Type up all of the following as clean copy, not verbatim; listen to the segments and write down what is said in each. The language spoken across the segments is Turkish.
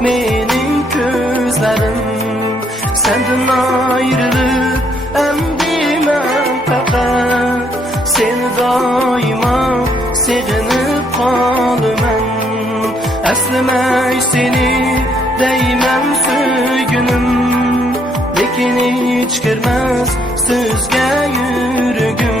mening ko'zlarim. Senden ayrılıp emdimen fakat seni daima sevinip kalımen. Eslemey seni değmem söygünüm, lekin hiç girmez sözge yürügüm.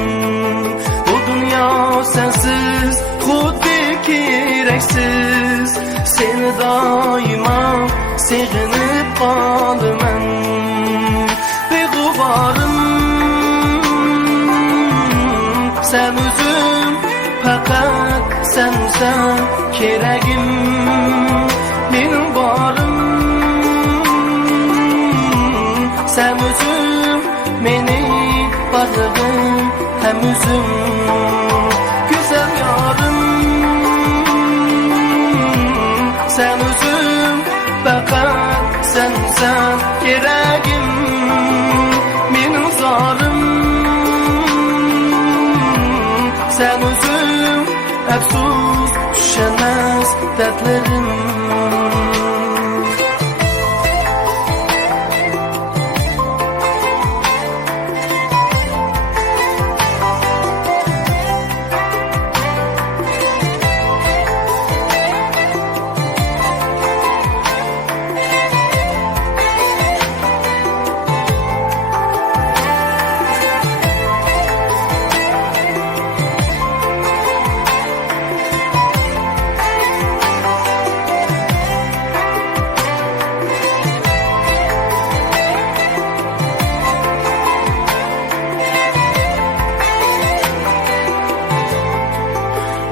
Bu dünya sensiz xuddi kereksiz, seni daima sevinip kalımen. Beğubarım sen özüm, fakat sensen keregim. Benim barım sen özüm, meni barlığım hem özüm. Güzel yarım sen özüm, fakat sensen keregim. Benim zarım sen özüm, efsus düşemez dertlerim.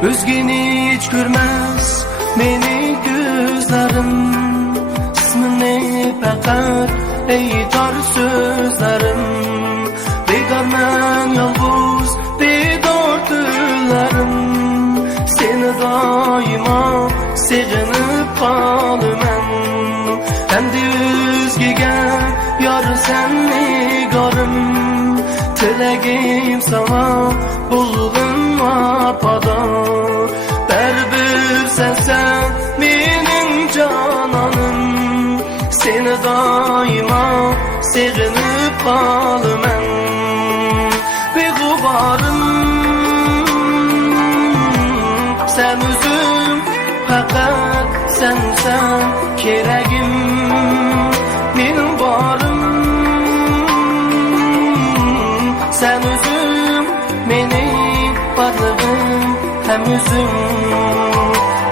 Özgeni hiç görmez meni gözlerim, ismini fakat eytar sözlerim. Begarmen yalnız bedar tüylerim, seni daima sevinip kalımen. Endi özgege yar senni garım, tilegim sana bulunma pada. Berbir sen benim cananım, seni daima sevinip kalımen. Beğubarım sen özüm, fakat sensen keregim. Benim barım sen özüm, meni barlığım hem özüm.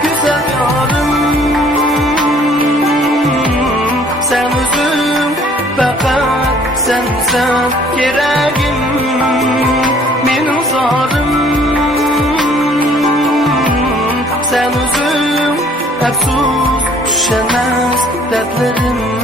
Güzel yarım sen özüm, fakat sensen keregim. Benim zarım sen özüm, efsus düşemez dertlerim.